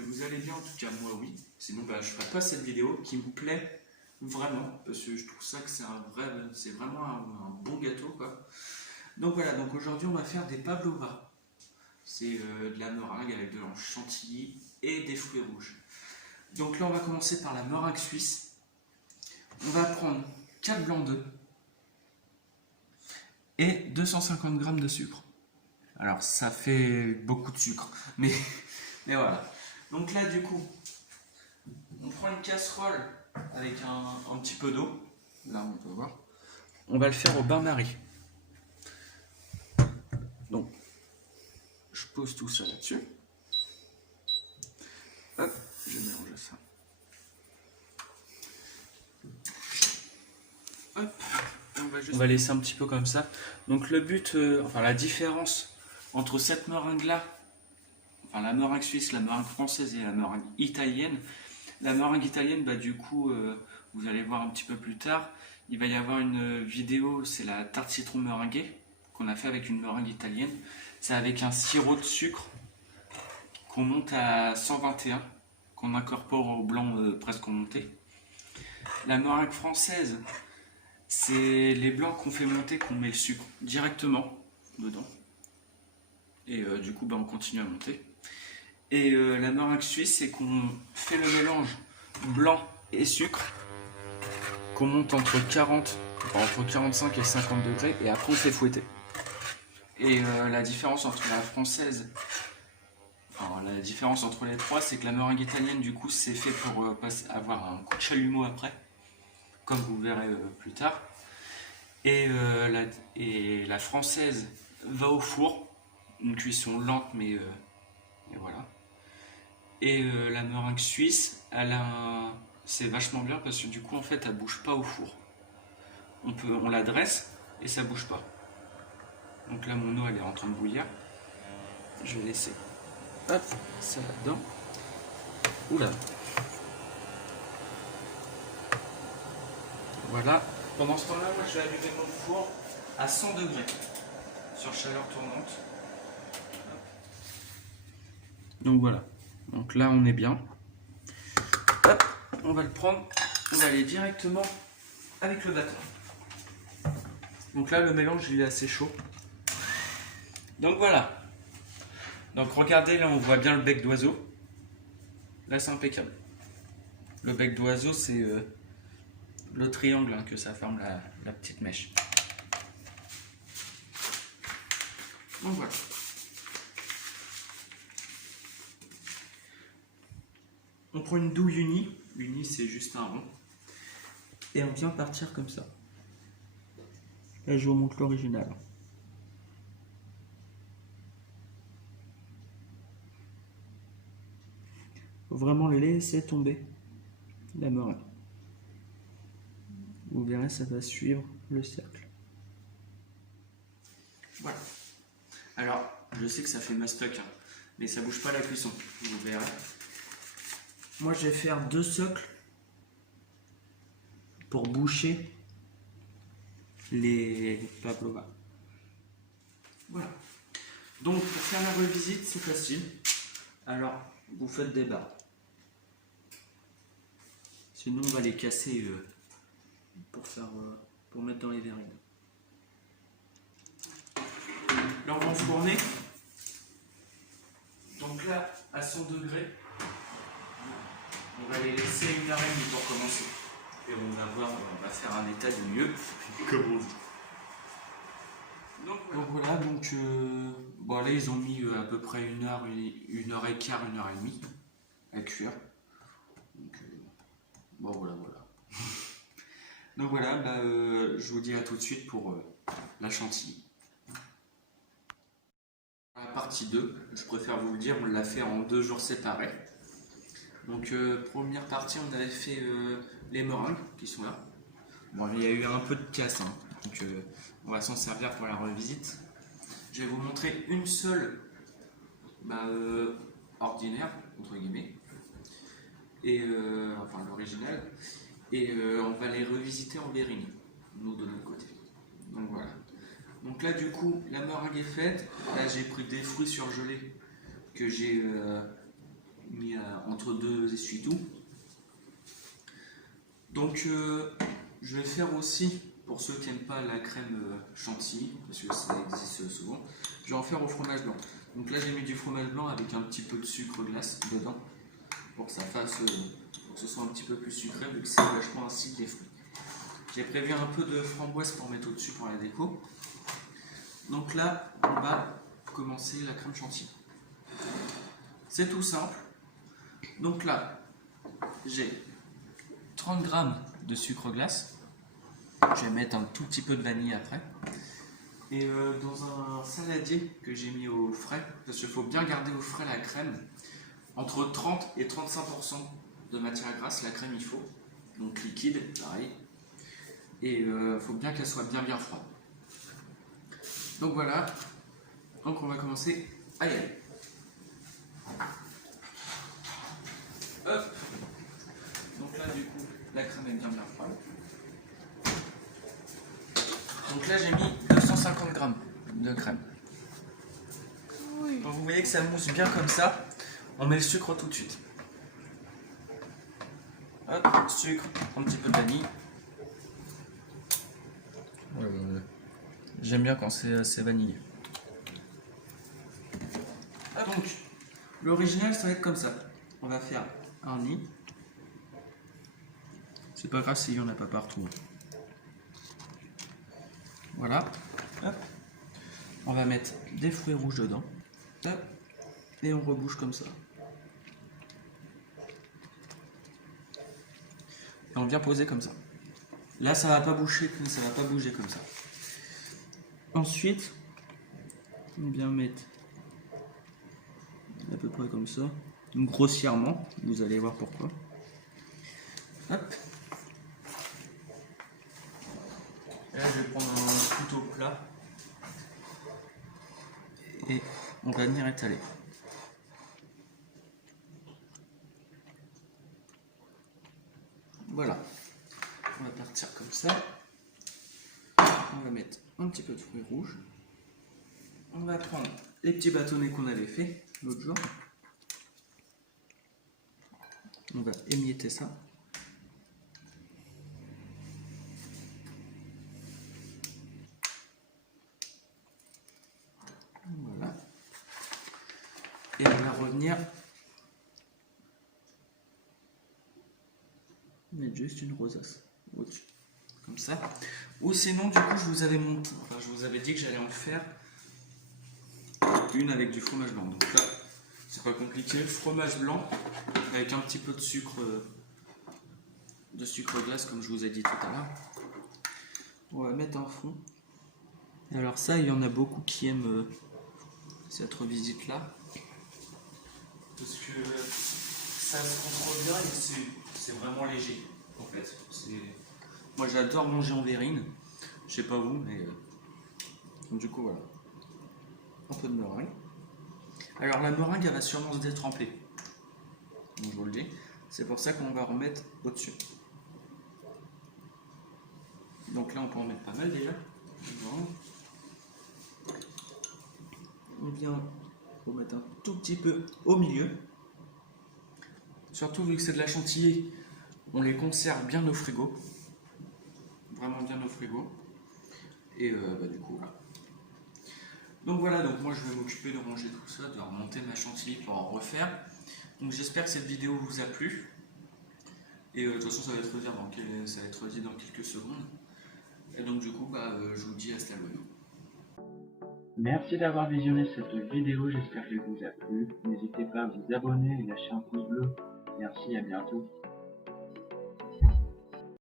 que vous allez bien, en tout cas moi oui. Sinon je ne ferai pas cette vidéo qui me plaît vraiment, parce que je trouve ça que c'est vraiment un bon gâteau quoi. Donc voilà, donc aujourd'hui on va faire des pavlovas. C'est de la meringue avec de la chantilly et des fruits rouges. Donc là on va commencer par la meringue suisse. On va prendre 4 blancs d'œufs et 250 g de sucre. Alors ça fait beaucoup de sucre, mais voilà. Donc là du coup, on prend une casserole avec un petit peu d'eau. Là on peut voir. On va le faire au bain-marie. Donc, je pose tout ça là-dessus. Hop, je mélange ça. Hop, on va laisser un petit peu comme ça. Donc le but, enfin la différence entre cette meringue-là, enfin la meringue suisse, la meringue française et la meringue italienne. La meringue italienne, du coup, vous allez voir un petit peu plus tard, il va y avoir une vidéo, c'est la tarte citron meringuée qu'on a fait avec une meringue italienne. C'est avec un sirop de sucre qu'on monte à 121, qu'on incorpore au blanc presque monté. La meringue française, c'est les blancs qu'on fait monter, qu'on met le sucre directement dedans. Et du coup, on continue à monter. Et la meringue suisse, c'est qu'on fait le mélange blanc et sucre, qu'on monte entre 45 et 50 degrés, et après on fait fouetter. Et la différence entre la française, la différence entre les trois, c'est que la meringue italienne, du coup, c'est fait pour avoir un coup de chalumeau après, comme vous verrez plus tard. Et la française va au four, une cuisson lente, mais voilà. Et la meringue suisse, c'est vachement bien parce que du coup, en fait, elle bouge pas au four. On la dresse et ça bouge pas. Donc là, mon eau, elle est en train de bouillir. Je vais laisser hop, ça là-dedans. Oula. Voilà. Pendant ce temps-là, moi, je vais allumer mon four à 100 degrés sur chaleur tournante. Donc voilà. Donc là, on est bien. Hop, on va le prendre. On va aller directement avec le bâton. Donc là, le mélange, il est assez chaud. Donc voilà. Donc regardez, là, on voit bien le bec d'oiseau. Là, c'est impeccable. Le bec d'oiseau, c'est le triangle que ça forme la petite mèche. Donc voilà. On prend une douille unie. Unie, c'est juste un rond. Et on vient partir comme ça. Là, je vous montre l'original. Faut vraiment laisser tomber la meringue. Vous verrez, ça va suivre le cercle. Voilà. Alors, je sais que ça fait mastoc, hein, mais ça bouge pas la cuisson. Vous verrez. Moi, je vais faire 2 socles pour boucher les pavlovas. Voilà. Donc, pour faire la revisite, c'est facile. Alors, vous faites des barres. Sinon, on va les casser pour mettre dans les verrines. Là, on va enfourner. Donc là, à 100 degrés, on va les laisser 1h30 pour commencer. Et on va faire un état de mieux, comme on dit. Donc voilà, là ils ont mis à peu près 1 heure, 1 heure et quart, 1 heure et demie à cuire. Donc voilà. Donc voilà, je vous dis à tout de suite pour la chantilly. La partie 2, je préfère vous le dire, on l'a fait en 2 jours séparés. Donc première partie, on avait fait les meringues qui sont là. Bon, il y a eu un peu de casse, hein, donc on va s'en servir pour la revisite. Je vais vous montrer une seule ordinaire, entre guillemets, et enfin l'original, et on va les revisiter en verrine, nous de notre côté. Donc voilà. Donc là du coup, la meringue est faite. Là j'ai pris des fruits surgelés que j'ai mis entre deux essuie-tout. Donc je vais faire aussi, pour ceux qui n'aiment pas la crème chantilly, parce que ça existe souvent, je vais en faire au fromage blanc. Donc là j'ai mis du fromage blanc avec un petit peu de sucre glace dedans, pour que ça fasse, pour que ce soit un petit peu plus sucré, vu que c'est vachement acide les fruits. J'ai prévu un peu de framboise pour mettre au-dessus pour la déco. Donc là on va commencer la crème chantilly. C'est tout simple. Donc là j'ai 30 g de sucre glace. Je vais mettre un tout petit peu de vanille après. Et dans un saladier que j'ai mis au frais, parce qu'il faut bien garder au frais la crème, entre 30 et 35% de matière grasse, la crème il faut. Donc liquide, pareil. Et il faut bien qu'elle soit bien froide. Donc voilà. Donc on va commencer à y aller. Hop. Donc là du coup, la crème est bien froide. Donc là j'ai mis 250 g de crème. Donc vous voyez que ça mousse bien comme ça. On met le sucre tout de suite. Hop, sucre, un petit peu de vanille. J'aime bien quand c'est vanillé. Ah, donc, l'original ça va être comme ça. On va faire un nid. C'est pas grave s'il n'y en a pas partout. Voilà. Hop. On va mettre des fruits rouges dedans. Hop. Et on rebouche comme ça. Et on vient poser comme ça. Là, ça va pas bouger comme ça. Ensuite, on vient mettre à peu près comme ça, donc grossièrement. Vous allez voir pourquoi. Hop. Et là, je vais prendre un couteau plat et on va venir étaler. Voilà. On va partir comme ça. On va mettre un petit peu de fruits rouges. On va prendre les petits bâtonnets qu'on avait fait l'autre jour. On va émietter ça. Voilà. Et on va revenir mettre juste une rosace au-dessus. Comme ça. Ou sinon, du coup, je vous avais dit que j'allais en faire une avec du fromage blanc. Donc là, c'est pas compliqué. Le fromage blanc avec un petit peu de sucre glace, comme je vous ai dit tout à l'heure. On va mettre un fond. Alors ça, il y en a beaucoup qui aiment cette revisite là, parce que ça se contrôle bien et c'est vraiment léger en fait. Moi j'adore manger en verrine, je sais pas vous, mais du coup voilà, un peu de meringue. Alors la meringue elle va sûrement se détremper, donc je vous le dis, c'est pour ça qu'on va remettre au-dessus. Donc là on peut en mettre pas mal déjà. On vient remettre un tout petit peu au milieu. Surtout vu que c'est de la chantilly, on les conserve bien au frigo. Vraiment bien au frigo. Et du coup voilà. Donc voilà, donc moi je vais m'occuper de ranger tout ça, de remonter ma chantilly pour en refaire. Donc j'espère que cette vidéo vous a plu. Et de toute façon ça va être redit dans quelques secondes. Et donc du coup je vous dis hasta luego. Merci d'avoir visionné cette vidéo, j'espère qu'elle vous a plu. N'hésitez pas à vous abonner et lâcher un pouce bleu. Merci, à bientôt.